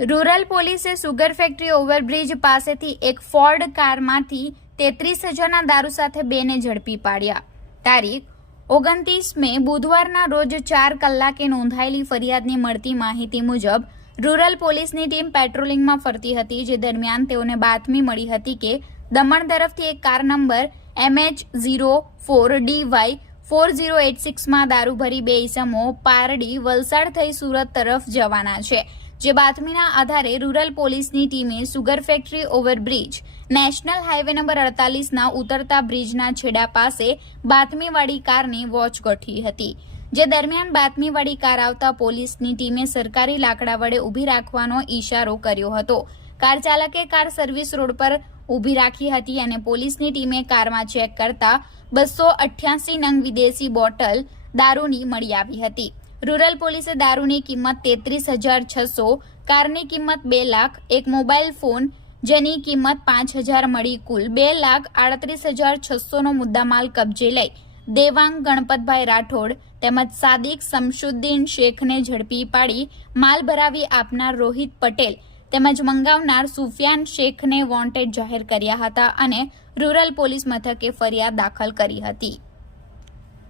Rural પોલીસે sugar factory overbridge પાસેથી એક ફોર્ડ કારમાંથી 33,000ના દારૂ સાથે બેને ઝડપી પાડ્યા। તારીખ 29 મે બુધવારના રોજ 4 કલાકે નોંધાયેલી ફરિયાદની મળતી માહિતી મુજબ રૂરલ પોલીસની ટીમ પેટ્રોલિંગમાં ફરતી હતી, જે દરમિયાન તેઓને બાતમી મળી હતી કે દમણ તરફથી એક કાર નંબર MH04DY4086માં દારૂ ભરી બે ઈસમો પારડી વલસાડ થઈ સુરત તરફ જવાના છે। જે બાતમીના આધારે રૂરલ પોલીસની ટીમે sugar factory overbridge national highway number 48ના ઉતરતા બ્રિજના છેડા પાસે બાતમીવાળી કારની વોચ ગોઠવી હતી। જે દરમિયાન બાતમીવાળી કાર આવતા પોલીસની ટીમે સરકારી લાકડા વડે ઊભી રાખવાનો ઈશારો કર્યો હતો। કાર ચાલકે કાર સર્વિસ રોડ પર ઊભી રાખી હતી અને પોલીસની ટીમે કારમાં ચેક કરતા 288 નંગ વિદેશી બોટલ દારૂની મળી આવી હતી। રૂરલ પોલીસે દારૂની કિંમત 33,600, કારની કિંમત 2 લાખ, એક મોબાઈલ ફોન જેની કિંમત 5,000 મળી કુલ 2,38,600નો મુદ્દામાલ કબજે લઈ દેવાંગ ગણપતભાઈ રાઠોડ તેમજ સાદિક શમશુદ્દીન શેખને ઝડપી પાડી માલ ભરાવી આપનાર રોહિત પટેલ તેમજ મંગાવનાર સુફિયાન શેખને વોન્ટેડ જાહેર કર્યા હતા અને રૂરલ પોલીસ મથકે ફરિયાદ દાખલ કરી હતી।